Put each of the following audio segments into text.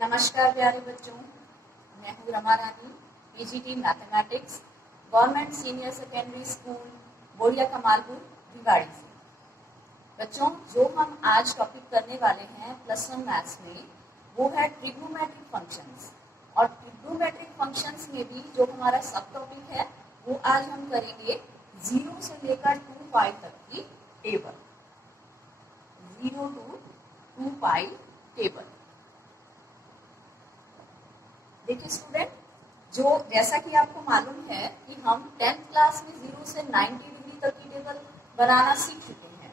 नमस्कार प्यारे बच्चों, मैं हूँ Rama Rani, PGT mathematics, government senior secondary school Boriya Kamalpur Bhiwadi से। बच्चों, जो हम आज टॉपिक करने वाले हैं +1 मैथ्स में, वो है ट्रिग्नोमेट्रिक फंक्शंस। और ट्रिग्नोमेट्रिक फंक्शंस में भी जो हमारा सब टॉपिक है वो आज हम करेंगे 0 से लेकर 2π तक की टेबल। 0 to 2π table. देखिए स्टूडेंट, जो जैसा कि आपको मालूम है कि हम 10th क्लास में 0 से 90 डिग्री तक की टेबल बनाना सीख चुके हैं।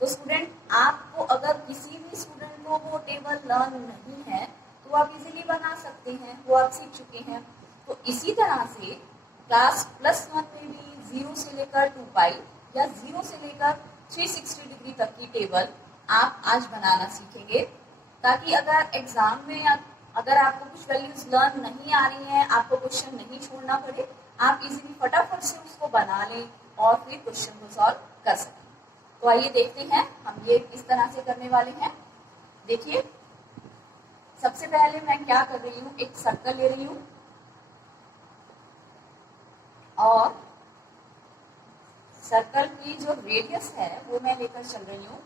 तो स्टूडेंट, आपको अगर किसी भी स्टूडेंट को वो टेबल लर्न नहीं है तो आप इजीली बना सकते हैं, वो आप सीख चुके हैं। तो इसी तरह से क्लास +1 में भी 0 से लेकर 2π या 0 से लेकर 360 डिग्री तक की टेबल आप आज बनाना सीखेंगे, ताकि अगर एग्जाम में अगर आपको कुछ वैल्यूज लर्न नहीं आ रही हैं, आपको क्वेश्चन नहीं छोड़ना पड़े, आप इजीली फटाफट से उसको बना लें और फिर क्वेश्चन को सॉल्व कर सकें। तो आइए देखते हैं हम ये किस तरह से करने वाले हैं। देखिए, सबसे पहले मैं क्या कर रही हूँ, एक सर्कल ले रही हूँ और सर्कल की जो रेडियस है वो मैं लेकर चल रही हूँ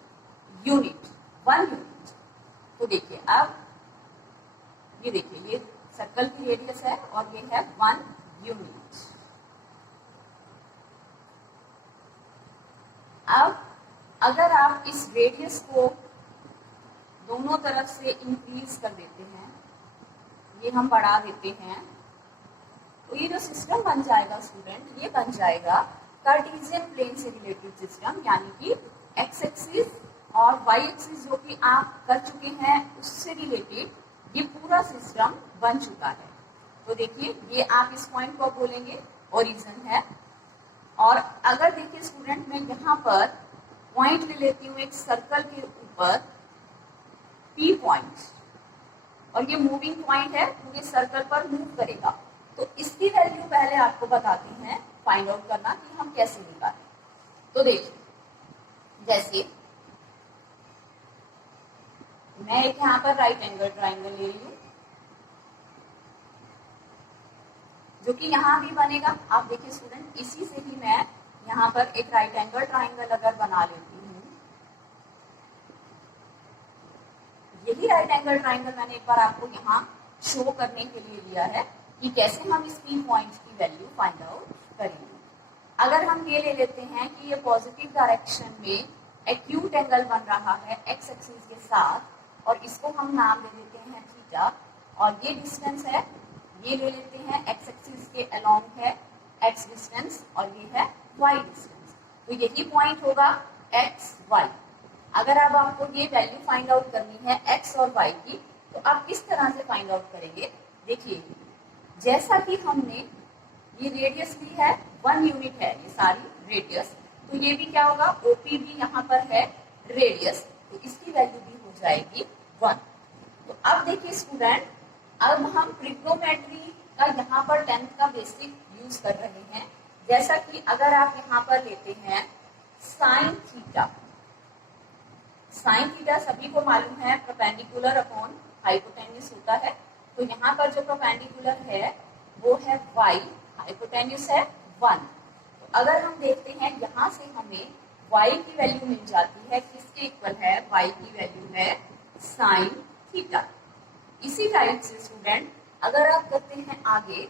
यूनिट, 1 यूनिट। तो देखिए, अब ये देखिए, ये सर्कल की रेडियस है और ये है 1 यूनिट। अब अगर आप इस रेडियस को दोनों तरफ से इंक्रीज कर देते हैं, ये हम बढ़ा देते हैं, तो ये जो सिस्टम बन जाएगा स्टूडेंट, ये बन जाएगा कार्टेशियन प्लेन से रिलेटेड सिस्टम, यानी कि एक्स एक्सिस और वाई एक्सिस जो कि आप कर चुके हैं उससे रिलेटेड ये पूरा सिस्टम बन चुका है। तो देखिए, ये आप इस पॉइंट को बोलेंगे ओरिजिन है। और अगर देखिए स्टूडेंट, मैं यहाँ पर पॉइंट ले लेती हूँ एक सर्कल के ऊपर P पॉइंट, और ये मूविंग पॉइंट है, पूरे सर्कल पर मूव करेगा। तो इसकी वैल्यू पहले आपको बताते हैं, फाइंड आउट करना कि हम कैसे निकालें। तो देखिए, जैसे मैं एक यहाँ पर राइट एंगल ट्राइंगल ले रही हूँ जो कि यहाँ भी बनेगा। आप देखिए स्टूडेंट, इसी से ही मैं यहाँ पर एक राइट एंगल ट्राइंगल अगर बना लेती हूँ, यही राइट एंगल ट्राइंगल मैंने एक बार आपको यहाँ शो करने के लिए लिया है कि कैसे हम इस P पॉइंट्स की वैल्यू फाइंड आउट करेंगे। अगर हम ये ले लेते हैं कि ये पॉजिटिव डायरेक्शन में एक्यूट एंगल बन रहा है एक्स एक्सिस के साथ, और इसको हम नाम दे देते हैं थीटा, और ये डिस्टेंस है, ये ले लेते हैं एक्स एक्सिस के अलोंग है एक्स डिस्टेंस, और ये है वाई डिस्टेंस। तो यही पॉइंट होगा एक्स वाई। अगर अब आपको ये वैल्यू फाइंड आउट करनी है एक्स और वाई की, तो आप किस तरह से फाइंड आउट करेंगे। देखिए, जैसा कि हमने ये रेडियस ली है 1 यूनिट है ये सारी रेडियस, तो ये भी क्या होगा, ओपी भी यहाँ पर है रेडियस, तो इसकी वैल्यू भी हो जाएगी 1। तो अब देखिए स्टूडेंट, अब हम ट्रिग्नोमेट्री का यहाँ पर 10th का बेसिक यूज कर रहे हैं। जैसा कि अगर आप यहाँ पर लेते हैं साइन थीटा, साइन थीटा सभी को मालूम है परपेंडिकुलर अपॉन हाइपोटेन्यूज होता है। तो यहाँ पर जो परपेंडिकुलर है वो है y, हाइपोटेन्यूज है 1। तो अगर हम देखते हैं यहाँ से हमें y की वैल्यू मिल जाती है, किसके इक्वल है, y की वैल्यू है साइन थीटा। इसी टाइप से स्टूडेंट, अगर आप करते हैं आगे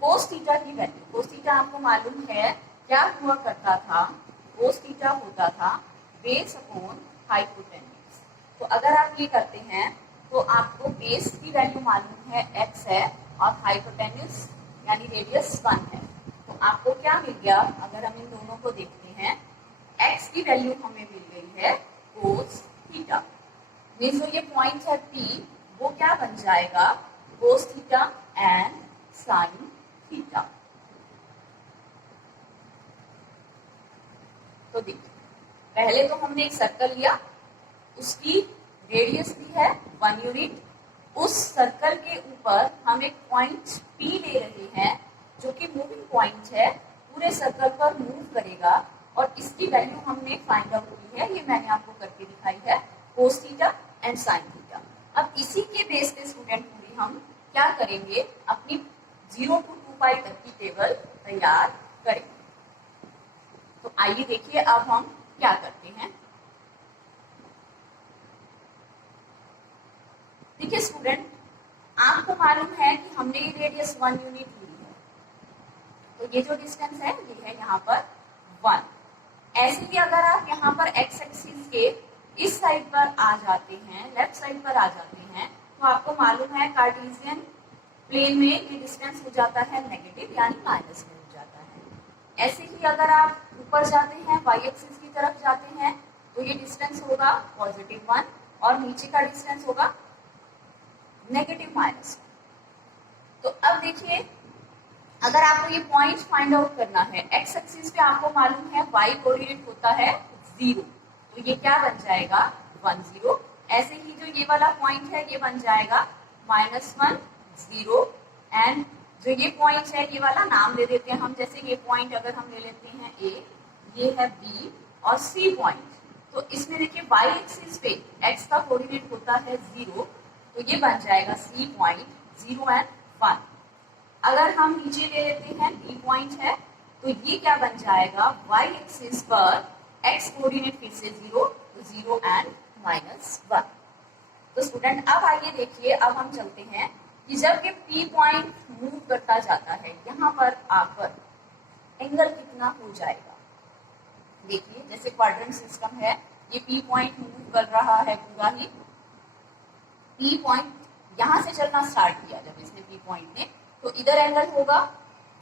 कोस थीटा की वैल्यू, कोस थीटा आपको मालूम है क्या हुआ करता था, कोस थीटा होता था बेस अपॉन हाइपोटेन्यूज। तो अगर आप ये करते हैं तो आपको बेस की वैल्यू मालूम है x है और हाइपोटेन्यूज यानी रेडियस 1 है। तो आपको क्या मिल गया, अगर हम इन दोनों को देखते हैं, x की वैल्यू हमें मिल गई है कोस थीटा। मीन्स जो ये पॉइंट है P, वो क्या बन जाएगा, cos theta and sine theta. तो देखिए, पहले तो हमने एक सर्कल लिया, उसकी रेडियस भी है 1 यूनिट, उस सर्कल के ऊपर हम एक पॉइंट P ले रहे हैं जो कि मूविंग पॉइंट है, पूरे सर्कल पर मूव करेगा, और इसकी वैल्यू हमने फाइंड आउट की है, ये मैंने आपको करके दिखाई है, cos theta and sine theta. अब इसी के बेस पे स्टूडेंट पूरी हम क्या करेंगे, अपनी 0 to 2 पाई तक की टेबल तैयार करेंगे। तो आइए देखिए अब हम क्या करते हैं। देखिए स्टूडेंट, आपको मालूम है कि हमने ये रेडियस 1 यूनिट ली है, तो ये जो डिस्टेंस है ये है यहाँ पर 1। ऐसे ही अगर आप यहाँ पर एक्स एक्सिस के इस साइड पर आ जाते हैं, लेफ्ट साइड पर आ जाते हैं, तो आपको मालूम है कार्टेशियन प्लेन में ये डिस्टेंस हो जाता है नेगेटिव, यानी माइनस में हो जाता है। ऐसे ही अगर आप ऊपर जाते हैं, वाई एक्सिस की तरफ जाते हैं, तो ये डिस्टेंस होगा +1 और नीचे का डिस्टेंस होगा -1। तो अब देखिए, अगर आपको ये पॉइंट फाइंड आउट करना है, एक्स एक्सिस पे आपको मालूम है वाई कोऑर्डिनेट होता है 0, तो ये क्या बन जाएगा 1 0। ऐसे ही जो ये वाला पॉइंट है ये बन जाएगा -1 0, एंड जो ये पॉइंट है ये वाला नाम दे देते हैं हम, जैसे ये पॉइंट अगर हम ले लेते हैं ए, ये है बी और सी पॉइंट, तो इसमें देखिए वाई एक्सिस पे एक्स का कोऑर्डिनेट होता है 0, तो ये बन जाएगा सी पॉइंट 0 और 1। अगर हम नीचे ले लेते हैं बी पॉइंट है, तो ये क्या बन जाएगा वाई एक्सिस पर एक्स कोऑर्डिनेट फिर से 0, तो 0 और -1। तो स्टूडेंट अब आइए देखिए, अब हम चलते हैं कि जब ये पी पॉइंट मूव करता जाता है यहाँ पर आकर एंगल कितना हो जाएगा। देखिए जैसे क्वाड्रेंट सिस्टम है, ये पी पॉइंट मूव कर रहा है पूरा ही। पी पॉइंट यहाँ से चलना स्टार्ट किया जब इसने पी पॉइंट ने, तो इधर एंगल होगा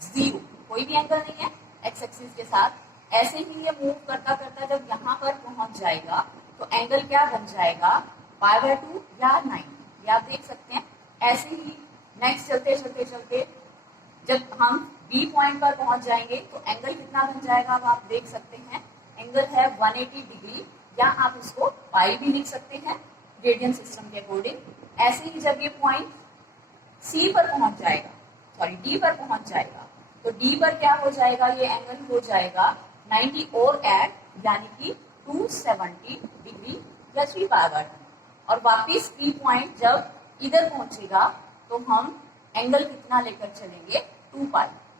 0, कोई भी एंगल नहीं है एक्स एक्सिस के साथ। ऐसे ही ये मूव करता करता जब यहाँ पर पहुंच जाएगा तो एंगल क्या बन जाएगा π/2 या 90, ये आप देख सकते हैं। ऐसे ही नेक्स्ट चलते चलते चलते जब हम बी पॉइंट पर पहुंच जाएंगे तो एंगल कितना बन जाएगा, अब आप देख सकते हैं एंगल है 180 डिग्री, या आप इसको पाई भी लिख सकते हैं रेडियन सिस्टम के अकॉर्डिंग। ऐसे ही जब ये पॉइंट सी पर पहुंच जाएगा, सॉरी डी पर पहुंच जाएगा, तो डी पर क्या हो जाएगा, ये एंगल हो जाएगा 90 और ऐड, यानी कि 270 डिग्री या 3π/2। और वापिस पी पॉइंट जब इधर पहुंचेगा तो हम एंगल कितना लेकर चलेंगे 2π,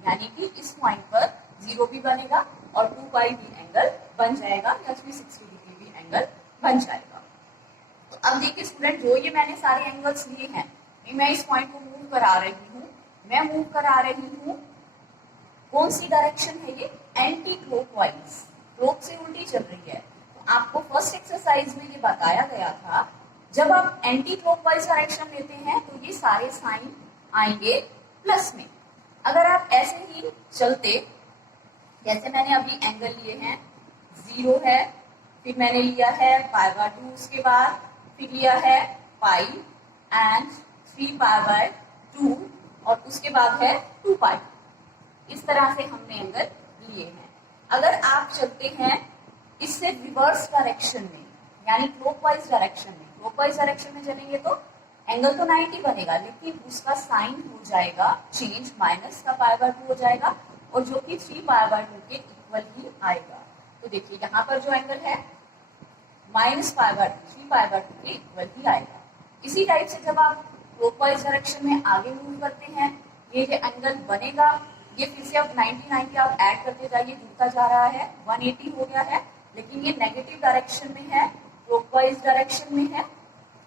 यानी कि इस पॉइंट पर 0 भी बनेगा और 2π भी एंगल बन जाएगा, या 360 डिग्री भी एंगल बन जाएगा। तो अब देखिए स्टूडेंट, जो ये मैंने सारे एंगल्स लिए हैं, मैं इस पॉइंट को मूव करा रही हूँ, मैं मूव करा रही हूँ कौन सी डायरेक्शन है, ये एंटी क्लॉकवाइज, क्लॉक से उल्टी चल रही है। तो आपको फर्स्ट एक्सरसाइज में ये बताया गया था, जब आप एंटी क्लॉकवाइज डायरेक्शन लेते हैं तो ये सारे साइन आएंगे प्लस में। अगर आप ऐसे ही चलते, जैसे मैंने अभी एंगल लिए हैं 0 है, फिर मैंने लिया है π/2, उसके बाद फिर लिया है पाई एंड 3π/2 और उसके बाद है 2π। इस तरह से हमने एंगल लिए हैं। अगर आप चलते हैं इससे रिवर्स डायरेक्शन में, यानी क्लॉकवाइज डायरेक्शन में, क्लॉकवाइज डायरेक्शन में चलेंगे तो एंगल तो 90 बनेगा, लेकिन उसका साइन हो जाएगा चेंज, माइनस का π/2 हो जाएगा, और जो कि 3π/2 के इक्वल ही आएगा। तो देखिए यहाँ पर जो एंगल है -π/2, 3π/2 के इक्वल ही आएगा। इसी टाइप से जब आप क्लॉकवाइज डायरेक्शन में आगे मूव करते हैं, ये एंगल बनेगा, ये फिर से अब 90 आप ऐड करते जाइए, जुड़ता जा रहा है, 180 हो गया है, लेकिन ये नेगेटिव डायरेक्शन में है, क्लॉकवाइज डायरेक्शन में है,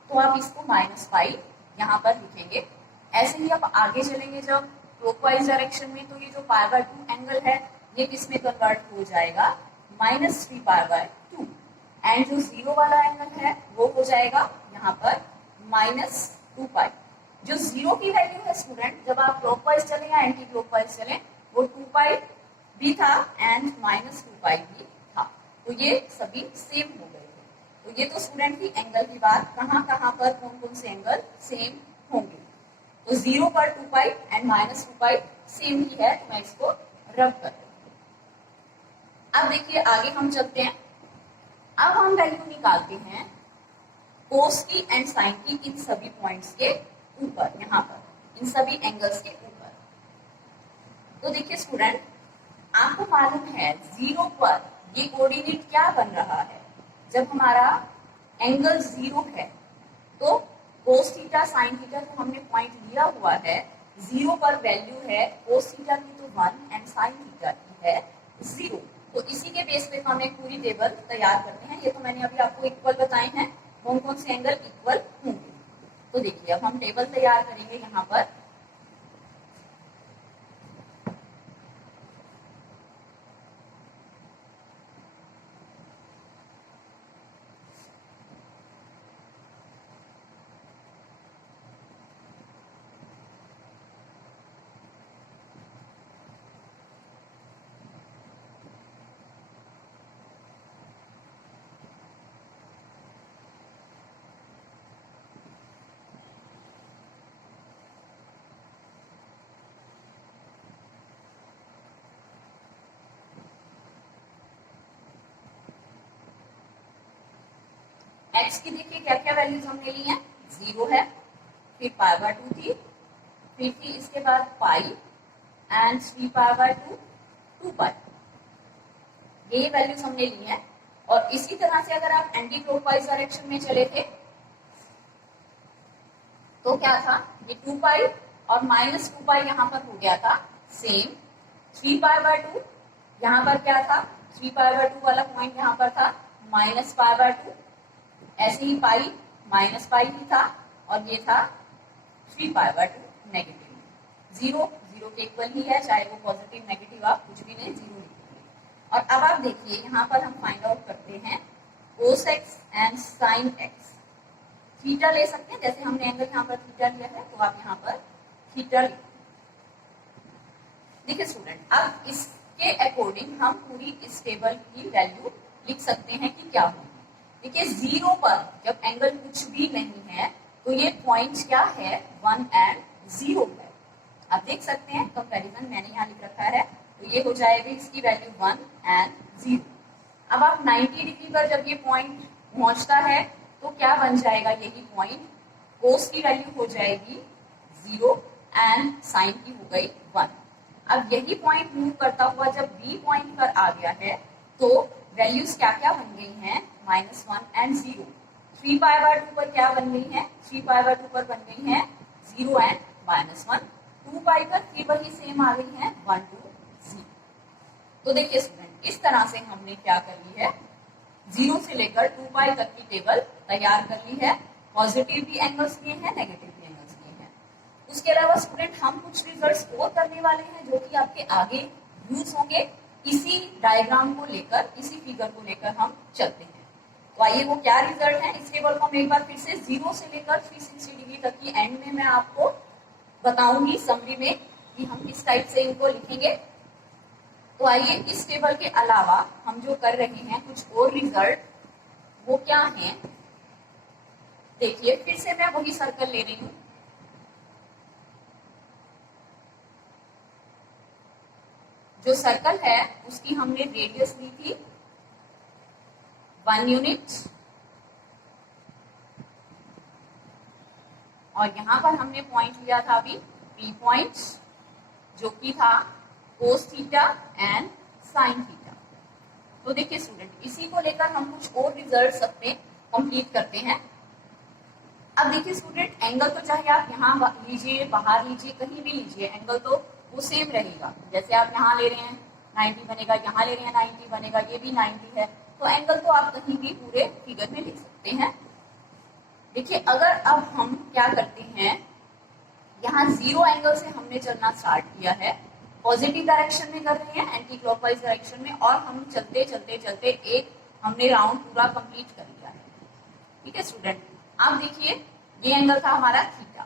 तो आप इसको -π यहाँ पर लिखेंगे। ऐसे ही आप आगे चलेंगे जब क्लॉकवाइज डायरेक्शन में, तो ये जो π/2 एंगल है ये किस में कन्वर्ट हो जाएगा -3π/2, एंड जो 0 वाला एंगल है वो हो जाएगा यहाँ पर -2π। जो 0 की वैल्यू है स्टूडेंट, जब आप क्लॉकवाइज चले या एंटी क्लॉकवाइज चले, वो 2π भी था एंड -2π भी था, तो ये सभी सेम हो गए। तो ये तो स्टूडेंट की एंगल की बात, कहाँ कहाँ पर कौन कौन से एंगल सेम होंगे। तो 0 पर 2π एंड -2π सेम ही है, तो मैं इसको रब कर दूँ। अब देखिए आगे हम चलते हैं। अब हम वैल्यू निकालते हैं कोस की एंड साइन की इन सभी पॉइंट्स के ऊपर, यहाँ पर इन सभी एंगल्स के ऊपर। तो देखिए स्टूडेंट, आपको मालूम है 0 पर ये कोऑर्डिनेट क्या बन रहा है, जब हमारा एंगल 0 है तो कोस थीटा साइन थीटा जो हमने पॉइंट लिया हुआ है, 0 पर वैल्यू है कोस थीटा की तो 1 एंड साइन थीटा की है 0। तो इसी के बेस पे हम एक पूरी टेबल तैयार करते हैं। ये तो मैंने अभी आपको इक्वल बताए हैं, कौन कौन से एंगल इक्वल होंगे। तो देखिए अब हम टेबल तैयार करेंगे यहाँ पर। एक्स की देखिए क्या क्या वैल्यूज हमने ली हैं, 0 है, फिर π/2 थी, फिर थी इसके बाद पाई एंड 3π/2 2π। ये वैल्यूज हमने ली हैं। और इसी तरह से अगर आप एंटी क्लॉकवाइज डायरेक्शन में चले थे तो क्या था, ये 2π और -2π यहाँ पर हो गया था सेम। 3π/2 यहाँ पर क्या था, 3π/2 वाला पॉइंट यहाँ पर था -π/2। ऐसे ही पाई -पाई ही था और ये था 3π/2 नेगेटिव। 0 के इक्वल ही है, चाहे वो पॉजिटिव नेगेटिव आप कुछ भी नहीं, 0 लिखेंगे। और अब आप देखिए यहाँ पर हम फाइंड आउट करते हैं cos x and sin x। Theta ले सकते हैं, जैसे हमने एंगल यहाँ पर थीटा लिया है तो आप यहाँ पर थीटा लिखें। देखिए स्टूडेंट, अब इसके अकॉर्डिंग हम पूरी इस टेबल की वैल्यू लिख सकते हैं कि क्या होगी। देखिए 0 पर जब एंगल कुछ भी नहीं है तो ये पॉइंट क्या है, 1 एंड 0 है। आप देख सकते हैं कंपैरिजन मैंने यहाँ लिख रखा है, तो ये हो जाएगी इसकी वैल्यू 1 एंड 0। अब आप 90 डिग्री पर जब ये पॉइंट पहुंचता है तो क्या बन जाएगा, यही पॉइंट कोस की वैल्यू हो जाएगी 0 एंड साइन की हो गई 1। अब यही पॉइंट मूव करता हुआ जब बी पॉइंट पर आ गया है तो वैल्यूज क्या क्या बन गई हैं, -1 एंड 0। 3π/2 पर क्या बन गई है, 3π/2 पर बन गई है 0 एंड -1। 2π पर फिर वही सेम आ गई है 1 to 0। तो देखिए स्टूडेंट, इस तरह से हमने क्या कर ली है, 0 से लेकर 2π तक की टेबल तैयार कर ली है। पॉजिटिव भी एंगल्स लिए हैं, नेगेटिव भी एंगल्स लिए हैं। उसके अलावा स्टूडेंट हम कुछ रिजल्ट और करने वाले हैं जो कि आपके आगे यूज होंगे। इसी डायग्राम को लेकर, इसी फिगर को लेकर हम चलते हैं। तो आइए वो क्या रिजल्ट है, इस टेबल को हम एक बार फिर से 0 से लेकर 360 डिग्री तक की एंड में मैं आपको बताऊंगी समरी में कि हम किस टाइप से इनको लिखेंगे। तो आइए इस टेबल के अलावा हम जो कर रहे हैं कुछ और रिजल्ट, वो क्या है देखिए। फिर से मैं वही सर्कल ले रही हूं, जो सर्कल है उसकी हमने रेडियस ली थी 1 यूनिट और यहां पर हमने पॉइंट लिया था अभी P पॉइंट, जो कि था cos theta and sine theta. तो देखिए स्टूडेंट, इसी को लेकर हम कुछ और रिजल्ट्स अपने कंप्लीट करते हैं। अब देखिए स्टूडेंट, एंगल तो चाहे आप यहाँ लीजिए, बाहर लीजिए, कहीं भी लीजिए, एंगल तो वो सेम रहेगा। जैसे आप यहाँ ले रहे हैं 90 बनेगा, यहाँ ले रहे हैं 90 बनेगा, ये भी 90 है। तो एंगल तो आप कहीं भी पूरे फिगर में लिख सकते हैं। देखिए अगर अब हम क्या करते हैं, यहाँ 0 एंगल से हमने चलना स्टार्ट किया है, पॉजिटिव डायरेक्शन में कर रहे हैं, एंटी क्लॉकवाइज डायरेक्शन में, और हम चलते चलते चलते एक हमने राउंड पूरा कंप्लीट कर लिया है। ठीक है स्टूडेंट, आप देखिए ये एंगल था हमारा थीटा।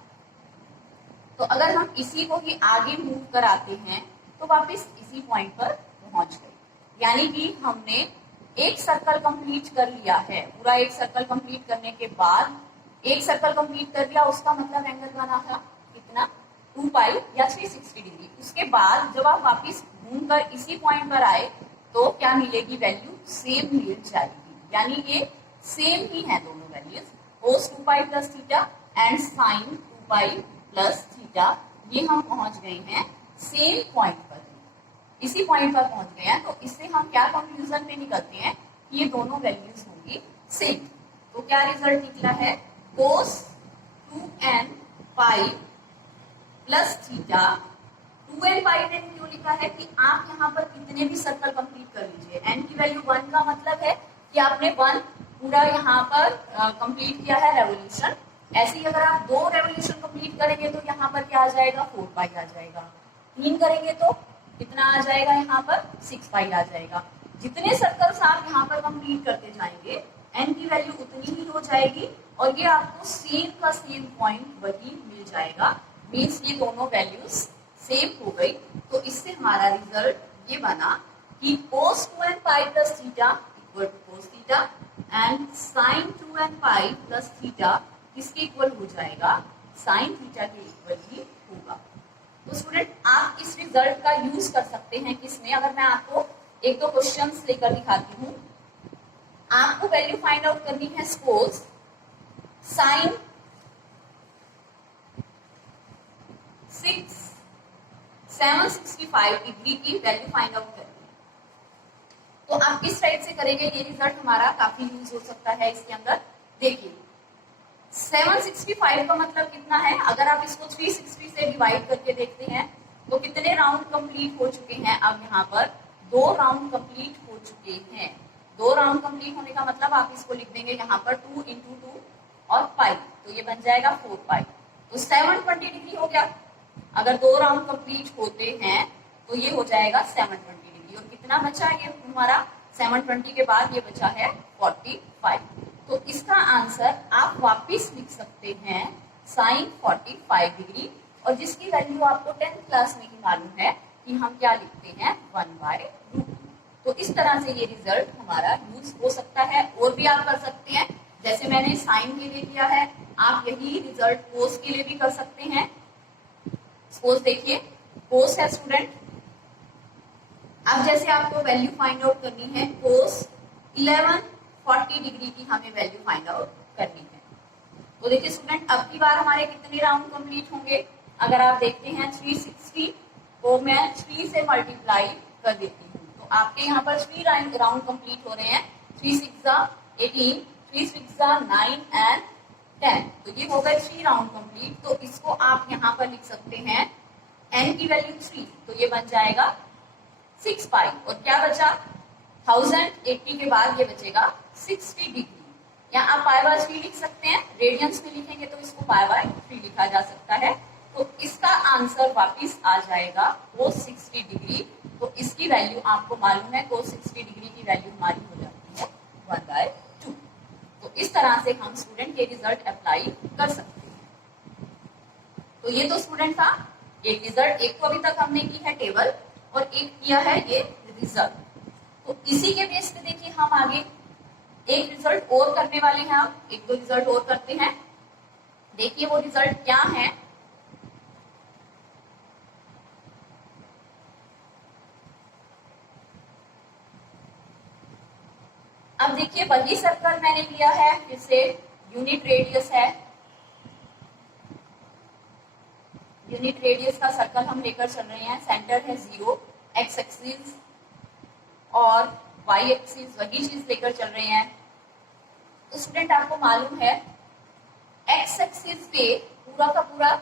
तो अगर हम इसी को ही आगे मूव कराते हैं तो वापस इसी पॉइंट पर पहुंच गए। यानी कि हमने एक सर्कल कंप्लीट कर लिया है। पूरा एक सर्कल कंप्लीट करने के बाद, एक सर्कल कंप्लीट कर लिया उसका मतलब एंगल बना था कितना, 2π या 360 डिग्री। उसके बाद जब आप वापस घूमकर इसी पॉइंट पर आए तो क्या मिलेगी, वैल्यू सेम मिल जाएगी। यानी ये सेम ही है दोनों values, cos 2π plus theta and sin 2π plus theta. ये हम पहुंच गए हैं सेम पॉइंट पर, इसी पॉइंट पर पहुंच गए हैं। तो इससे हम क्या कंक्लूजन पे निकलते हैं कि ये दोनों वैल्यूज होंगी सेम। तो क्या रिजल्ट निकला है, cos 2n पाई प्लस थीटा। 2n पाई ने क्यों लिखा है कि आप यहाँ पर कितने भी सर्कल कंप्लीट कर लीजिए, n की वैल्यू 1 का मतलब है कि आपने 1 पूरा यहाँ पर कंप्लीट किया है रेवोल्यूशन। ऐसे ही अगर आप 2 रेवोल्यूशन कंप्लीट करेंगे तो यहाँ पर क्या आ जाएगा, 4 पाई आ जाएगा। 3 करेंगे तो कितना आ जाएगा, यहाँ पर 6 पाई आ जाएगा। जितने सर्कल्स आप यहाँ पर कंप्लीट करते जाएंगे n की वैल्यू उतनी ही हो जाएगी और ये आपको सेम का सेम पॉइंट वही मिल जाएगा। मीन्स ये दोनों वैल्यूज सेम हो गई। तो इससे हमारा रिजल्ट ये बना कि cos 2n पाई plus theta equal to cos theta and sin 2n पाई प्लस थीटा किसके इक्वल हो जाएगा, sin थीटा के इक्वल ही होगा। तो स्टूडेंट आप इस रिजल्ट का यूज कर सकते हैं किसमें, अगर मैं आपको एक दो क्वेश्चंस लेकर दिखाती हूँ। आपको वैल्यू फाइंड आउट करनी है सपोज sin 765 डिग्री की वैल्यू फाइंड आउट करनी है। तो आप किस टाइप से करेंगे, ये रिजल्ट हमारा काफी यूज हो सकता है इसके अंदर। देखिए 765 का मतलब कितना है, अगर आप इसको 360 से डिवाइड करके देखते हैं तो कितने राउंड कंप्लीट हो चुके हैं। अब यहाँ पर 2 राउंड कंप्लीट हो चुके हैं। 2 राउंड कंप्लीट होने का मतलब आप इसको लिख देंगे यहाँ पर 2 इंटू 2 और पाई, तो ये बन जाएगा 4 पाई। तो 720 डिग्री हो गया। अगर 2 राउंड कंप्लीट होते हैं तो ये हो जाएगा 720 डिग्री। और कितना बचा ये हमारा, 720 के बाद ये बचा है 45। तो इसका आंसर आप वापिस लिख सकते हैं sin 45 डिग्री, और जिसकी वैल्यू आपको 10th क्लास में ही मालूम है कि हम क्या लिखते हैं 1/√2। तो इस तरह से ये रिजल्ट हमारा यूज हो सकता है। और भी आप कर सकते हैं, जैसे मैंने साइन के लिए किया है, आप यही रिजल्ट कोस के लिए भी कर सकते हैं। सपोज देखिए कोस है स्टूडेंट, अब जैसे आपको वैल्यू फाइंड आउट करनी है कोस 1140 डिग्री की हमें वैल्यू फाइंड आउट करनी है। तो देखिए स्टूडेंट अब की बार हमारे कितने राउंड कंप्लीट होंगे, अगर आप देखते हैं 360 को मैं 3 से मल्टीप्लाई कर देती हूँ तो आपके यहाँ पर 3 राउंड कंप्लीट हो रहे हैं। 3 6 18, 3 6 9 एंड 10, तो ये हो गए 3 राउंड कंप्लीट। तो इसको आप यहाँ पर लिख सकते हैं n की वैल्यू 3, तो ये बन जाएगा 6 पाई। और क्या बचा, 1080 के बाद ये बचेगा 60 डिग्री, या आप π/3 लिख सकते हैं। रेडियंस में लिखेंगे तो इसको π/3 लिखा जा सकता है। तो इसका आंसर वापिस आ जाएगा वो 60 डिग्री। तो इसकी वैल्यू आपको मालूम है, cos 60 डिग्री की वैल्यू हमारी हो जाती है 1/2। तो इस तरह से हम स्टूडेंट के रिजल्ट अप्लाई कर सकते हैं। तो ये तो स्टूडेंट था एक रिजल्ट, एक तो अभी तक हमने की है टेबल और एक किया है ये रिजल्ट। तो इसी के बेस पे देखिए हम आगे एक रिजल्ट और करने वाले हैं। हम 1-2 रिजल्ट और करते हैं। देखिए वो रिजल्ट क्या है। अब देखिए वही सर्कल मैंने लिया है, जिससे यूनिट रेडियस है। यूनिट रेडियस का सर्कल हम लेकर चल रहे हैं। सेंटर है 0, एक्स एक्सिस और वाई एक्सिस वही चीज लेकर चल रहे हैं। तो स्टूडेंट आपको मालूम है एक्स एक्सिस पे पूरा का पूरा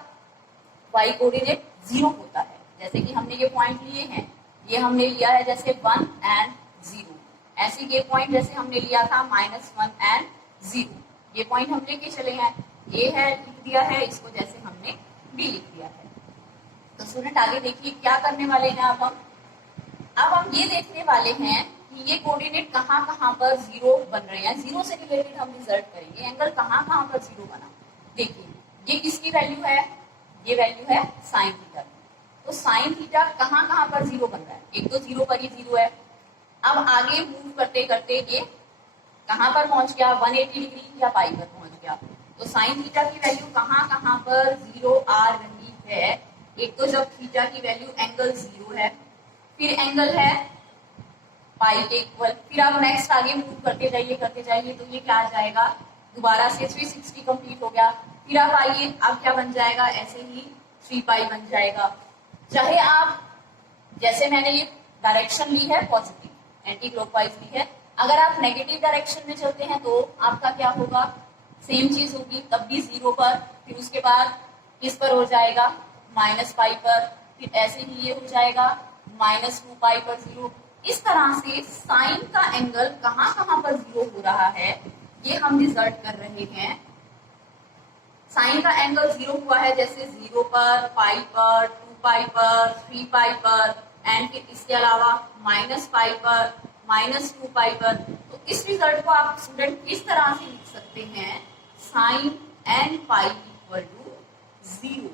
वाई कोऑर्डिनेट 0 होता है। जैसे कि हमने ये पॉइंट लिए हैं, ये हमने लिया है जैसे 1 एंड 0। ऐसे ये पॉइंट जैसे हमने लिया था -1 एंड 0, ये पॉइंट हम लेके चले हैं। ए है लिख दिया है, इसको जैसे हमने बी लिख दिया है। तो स्टूडेंट आगे देखिए क्या करने वाले हैं। अब हम ये देखने वाले हैं कि ये कोऑर्डिनेट कहाँ कहाँ पर 0 बन रहे हैं। 0 से रिलेटेड हम रिजल्ट करेंगे, एंगल कहाँ कहाँ पर 0 बना। देखिए ये किसकी वैल्यू है, ये वैल्यू है साइन थीटा। तो साइन थीटा कहाँ कहाँ पर 0 बन रहा है, एक तो 0 पर ही 0 है। अब आगे मूव करते करते ये कहाँ पर पहुंच गया, 180 डिग्री या पाई पर पहुंच गया। तो साइन थीटा की वैल्यू कहाँ कहाँ पर 0 आ रही है। एक तो जब थीटा की वैल्यू एंगल 0 है, फिर एंगल है पाई के इक्वल। फिर आप नेक्स्ट आगे मूव करते जाइए तो ये क्या आ जाएगा, दोबारा से 360 कंप्लीट हो गया। फिर आप आइए, अब क्या बन जाएगा, ऐसे ही 3 पाई बन जाएगा। चाहे आप जैसे मैंने ये डायरेक्शन ली है पॉजिटिव एंटी क्लॉकवाइज ली है, अगर आप नेगेटिव डायरेक्शन में चलते हैं तो आपका क्या होगा, सेम चीज होगी, तब भी 0 पर, फिर उसके बाद किस पर हो जाएगा, -पाई पर, फिर ऐसे ही ये हो जाएगा -2 पाई पर 0। इस तरह से साइन का एंगल कहाँ कहाँ पर 0 हो रहा है ये हम रिजल्ट कर रहे हैं। साइन का एंगल 0 हुआ है जैसे 0 पर, पाई पर, 2 पाई पर, 3 पाई पर, एंड फिर इसके अलावा -पाई पर, -2 पाई पर। तो इस रिजल्ट को आप स्टूडेंट किस तरह से लिख सकते हैं, साइन n पाई इक्वल टू 0,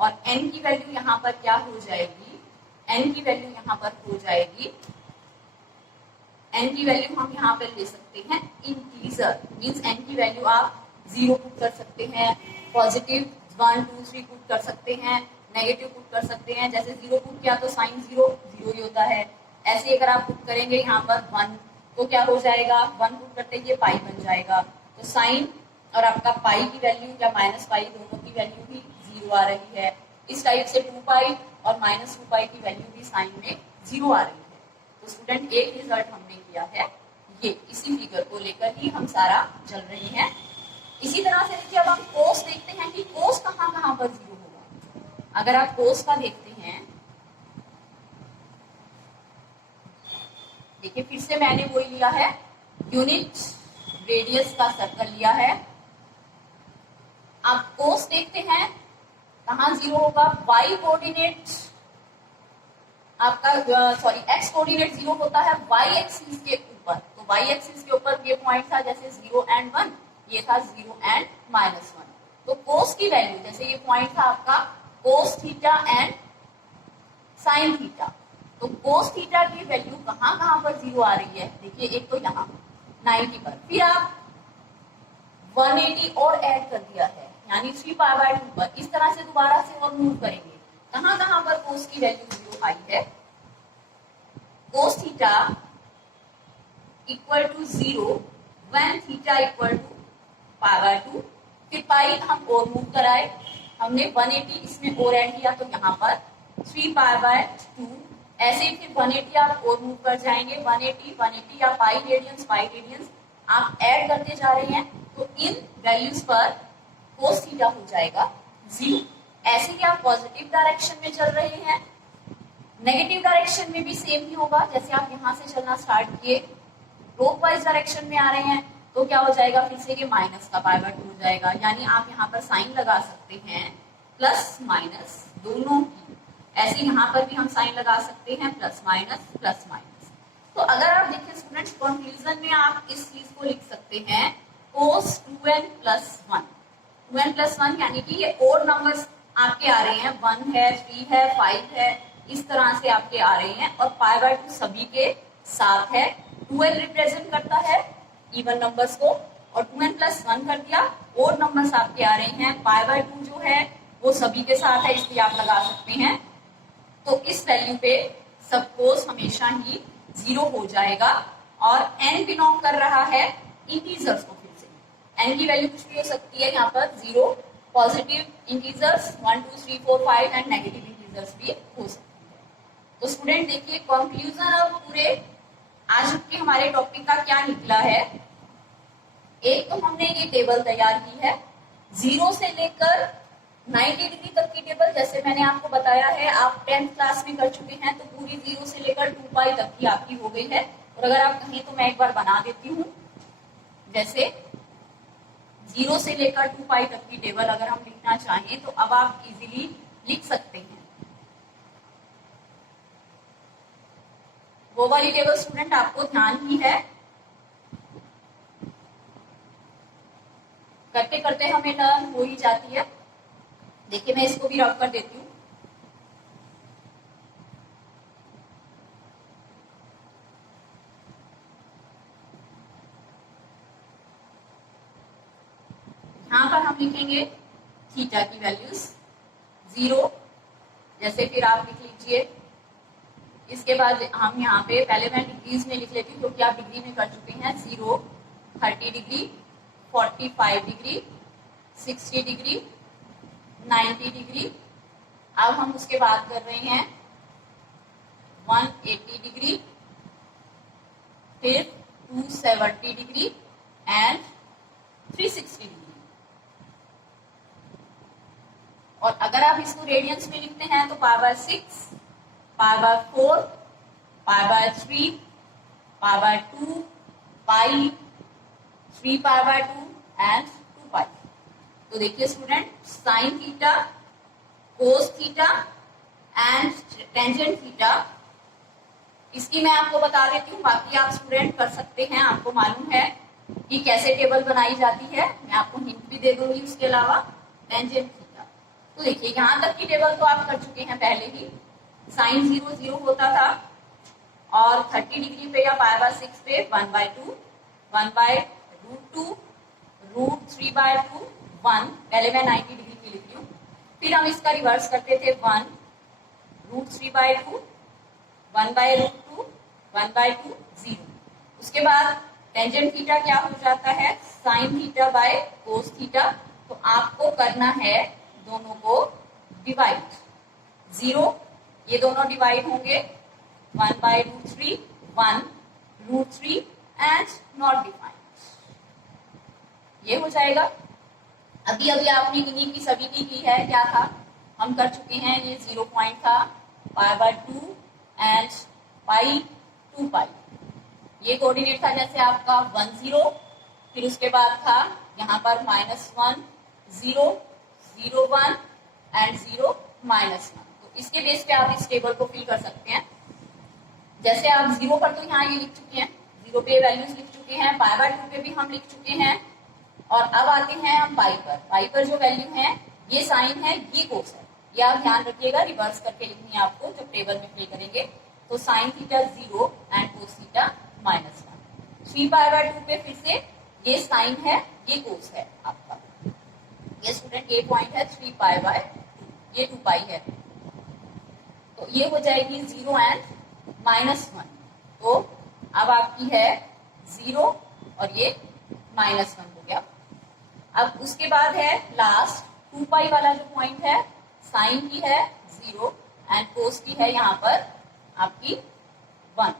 और n की वैल्यू यहाँ पर क्या हो जाएगी, n की वैल्यू यहाँ पर हो जाएगी, n की वैल्यू हम यहाँ पर ले सकते हैं इंटीजर, मीन्स n की वैल्यू आप 0 पुट कर सकते हैं, पॉजिटिव 1 2 3 पुट कर सकते हैं, नेगेटिव पुट कर सकते हैं। जैसे 0 पुट किया तो साइन 0 0 ही होता है। ऐसे अगर आप पुट करेंगे यहाँ पर 1 तो क्या हो जाएगा, 1 पुट करते ही पाई बन जाएगा। तो साइन और आपका पाई की वैल्यू या -पाई दोनों की वैल्यू भी 0 आ रही है। इस टाइप से 2 पाई और -2 पाई की वैल्यू भी साइन में 0 आ रही है। तो स्टूडेंट एक रिजल्ट हमने किया है ये, इसी फिगर को लेकर ही हम सारा चल रहे हैं। इसी तरह से देखिए अब हम कोस देखते हैं कि कोस कहाँ कहाँ पर 0 होगा। अगर आप कोस का देखते हैं, देखिए फिर से मैंने वही लिया है, यूनिट रेडियस का सर्कल लिया है। आप कोस देखते हैं कहाँ 0 होगा, वाई कोऑर्डिनेट आपका सॉरी एक्स कोऑर्डिनेट 0 होता है वाई एक्सिस के ऊपर। तो वाई एक्सिस के ऊपर ये पॉइंट था जैसे 0 एंड 1, ये था 0 एंड -1। तो कोस की वैल्यू जैसे ये पॉइंट था आपका cos theta and sine theta, तो कोस थीटा की वैल्यू कहाँ कहाँ पर 0 आ रही है, देखिए एक तो यहाँ 90 पर, फिर आप 180 और ऐड कर दिया है यानी 3π/2 पर। इस तरह से दोबारा से और मूव करेंगे, कहाँ कहाँ पर कोस की वैल्यू 0 आई है, cos theta equal to 0 when theta equal to π/2। फिर पाई हम और मूव कराए, हमने 180 इसमें और ऐड किया तो यहाँ पर 3π/2। ऐसे ही फिर 180 आप और मूव कर जाएंगे, 180 या पाई रेडियंस आप ऐड करते जा रहे हैं, तो इन वैल्यूज पर कोस थीटा हो जाएगा 0। ऐसे ही आप पॉजिटिव डायरेक्शन में चल रहे हैं, नेगेटिव डायरेक्शन में भी सेम ही होगा। जैसे आप यहाँ से चलना स्टार्ट किए, क्लॉकवाइज डायरेक्शन में आ रहे हैं तो क्या हो जाएगा, फिर से ये माइनस का π/2 हो जाएगा। यानी आप यहाँ पर साइन लगा सकते हैं प्लस माइनस दोनों की। ऐसे यहाँ पर भी हम साइन लगा सकते हैं प्लस माइनस। तो अगर आप देखिए स्टूडेंट्स, कंक्लूजन में आप इस चीज को लिख सकते हैं cos 2n+1। 2n+1 यानी कि ये और नंबर्स आपके आ रहे हैं, 1 है, 3 है, 5 है, इस तरह से आपके आ रहे हैं, और π/2 सभी के साथ है। 2n रिप्रेजेंट करता है इवन नंबर्स को, और 2n+1 कर दिया, और नंबर्स आपके आ रहे हैं। π/2 जो है वो सभी के साथ है, इसलिए आप लगा सकते हैं। तो इस वैल्यू पे सब कोस हमेशा ही 0 हो जाएगा, और n बिलोंग कर रहा है इंटीजर्स को। फिर से n की वैल्यू कुछ भी हो सकती है, यहाँ पर 0 positive integers 1 2 3 4 5 and negative integers भी हो सकती है। तो स्टूडेंट देखिए कंक्लूजन अब पूरे आज के हमारे टॉपिक का क्या निकला है। एक तो हमने ये टेबल तैयार की है 0 से लेकर 90 डिग्री तक की टेबल, जैसे मैंने आपको बताया है, आप 10th क्लास में कर चुके हैं, तो पूरी 0 से लेकर 2 पाई तक की आपकी हो गई है। और अगर आप कहें तो मैं एक बार बना देती हूँ, जैसे 0 से लेकर 2 पाई तक की टेबल अगर हम लिखना चाहें तो अब आप इजीली लिख सकते हैं। वो वाली टेबल स्टूडेंट आपको ध्यान ही है, करते करते हमें लर्न हो ही जाती है। देखिए मैं इसको भी रफ कर देती हूँ। यहाँ पर हम लिखेंगे थीटा की वैल्यूज 0, जैसे फिर आप लिख लीजिए। इसके बाद हम यहाँ पे पहले मैं डिग्रीज में लिख लेती हूँ क्योंकि आप डिग्री में कर चुके हैं। 0 30 डिग्री, 45 डिग्री, 60 डिग्री, 90 डिग्री। अब हम उसके बाद कर रहे हैं 180 डिग्री, फिर 270 डिग्री एंड 360 डिग्री। और अगर आप इसको रेडियंस में लिखते हैं तो π/6, π/4, π/3, π/2, पाई, 3π/2 एंड 2π। तो देखिए student, sine theta, cos theta and tangent theta, इसकी मैं आपको बता देती हूँ, बाकी आप स्टूडेंट कर सकते हैं, आपको मालूम है कि कैसे टेबल बनाई जाती है, मैं आपको हिंट भी दे दूंगी उसके अलावा। टेंजेंट थीटा, तो देखिए यहाँ तक की टेबल तो आप कर चुके हैं पहले ही। साइन 0 0 होता था और 30 डिग्री पे या π/6 पे 1/2, 1/√2, √3/2, 1, पहले मैं 90 डिग्री की लिख रही हूँ, फिर हम इसका रिवर्स करते थे 1, √3/2, 1/√2, 1/2, 0। उसके बाद टेंजेंट थीटा क्या हो जाता है, sine theta by cos theta. तो आपको करना है दोनों को डिवाइड, 0 ये दोनों डिवाइड होंगे, 1/√3, 1, √3 एंड नॉट डिफाइंड, ये हो जाएगा। अभी अभी आपने इन्हीं की सभी की है, क्या था, हम कर चुके हैं, ये 0 पॉइंट था, π/2 एंड पाई 2π। ये कोऑर्डिनेट था जैसे आपका 1 0, फिर उसके बाद था यहाँ पर -1 0 0 1 एंड 0 -1। तो इसके बेस पे आप इस टेबल को फिल कर सकते हैं। जैसे आप 0 पर तो यहाँ ये लिख चुके हैं, 0 पे वैल्यूज लिख चुके हैं, π/2 पे भी हम लिख चुके हैं, और अब आते हैं हम पाई पर। पाई पर जो वैल्यू है, ये साइन है, ये कोस है, ये आप ध्यान रखिएगा, रिवर्स करके लिखनी है आपको जब टेबल में फिल करेंगे। तो sine theta 0 and cos theta -1। 3π/2 पे फिर से ये साइन है, ये कोस है आपका, ये स्टूडेंट ये पॉइंट है 3π/2, ये 2π है, तो ये हो जाएगी 0 एंड -1। तो अब आपकी है 0 और ये -1 हो गया। अब उसके बाद है लास्ट 2π वाला जो पॉइंट है, साइन की है 0 एंड कोस की है यहाँ पर आपकी 1।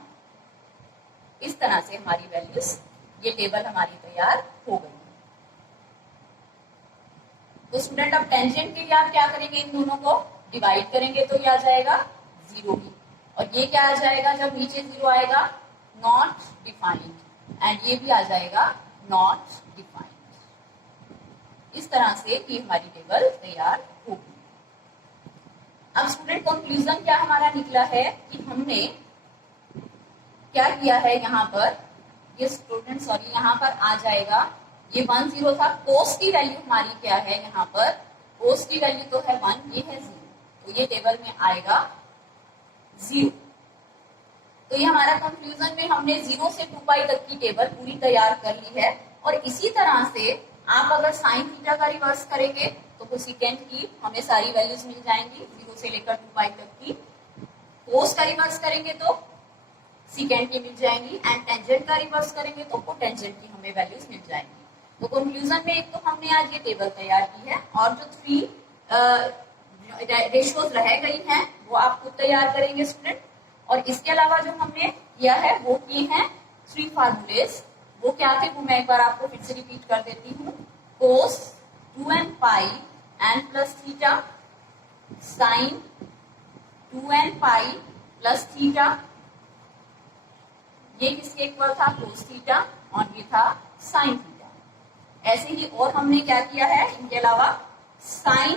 इस तरह से हमारी वैल्यूज, ये टेबल हमारी तैयार हो गई। तो स्टूडेंट अब टेंजेंट के लिए आप क्या करेंगे, इन दोनों को डिवाइड करेंगे तो ये आ जाएगा 0 ही, और ये क्या आ जाएगा जब नीचे 0 आएगा, नॉट डिफाइंड, एंड ये भी आ जाएगा नॉट डिफाइंड। इस तरह से ये हमारी टेबल तैयार होगी। अब स्टूडेंट कंक्लूजन क्या हमारा निकला है कि हमने क्या किया है, यहाँ पर ये स्टूडेंट सॉरी यहाँ पर आ जाएगा, ये 1 0 था, कोस की वैल्यू हमारी क्या है, यहाँ पर कोस की वैल्यू तो है 1, ये है 0, तो ये टेबल में आएगा 0। तो ये हमारा कंक्लूजन में हमने 0 से 2π तक की टेबल पूरी तैयार कर ली है। और इसी तरह से आप अगर साइन थीटा का रिवर्स करेंगे तो कोसेकेंट की हमें सारी वैल्यूज मिल जाएंगी 0 से लेकर 2π तक की। कोस का रिवर्स करेंगे तो सीकेंट की मिल जाएंगी, एंड टेंजेंट का रिवर्स करेंगे तो कोटेंजेंट की हमें वैल्यूज मिल जाएंगी। तो कंक्लूजन में एक तो हमने आज ये टेबल तैयार की है, और जो 3 रेशियोज रह गई हैं वो आप खुद तैयार करेंगे स्टूडेंट। और इसके अलावा जो हमने किया है वो किए हैं 3 फार्मूलेज। वो क्या थे वो मैं एक बार आपको फिर से रिपीट कर देती हूँ। Cos 2nπ n plus theta, sine 2nπ plus theta, ये किसके इक्वल था, कोस थीटा, और ये था साइन थीटा। ऐसे ही और हमने क्या किया है इनके अलावा, sine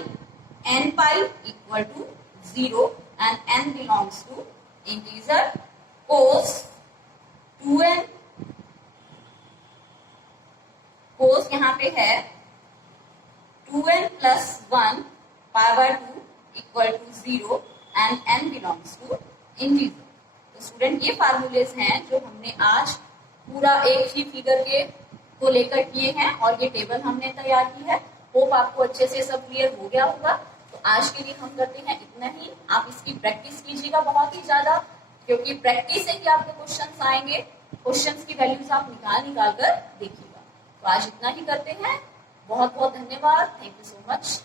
nπ equal to 0 and n belongs to integer, cos 2n, cos यहाँ पे है 2n plus 1 π/2 equal to 0 and n belongs to integer. तो स्टूडेंट ये फार्मूलेज हैं जो हमने आज पूरा एक ही फिगर के को लेकर किए हैं, और ये टेबल हमने तैयार की है। होप आपको अच्छे से सब क्लियर हो गया होगा। तो आज के लिए हम करते हैं इतना ही। आप इसकी प्रैक्टिस कीजिएगा बहुत ही ज्यादा, क्योंकि प्रैक्टिस से ही आपके क्वेश्चंस आएंगे। क्वेश्चंस की वैल्यूज आप निकाल कर देखिएगा। तो आज इतना ही करते हैं। बहुत बहुत धन्यवाद। Thank you so much.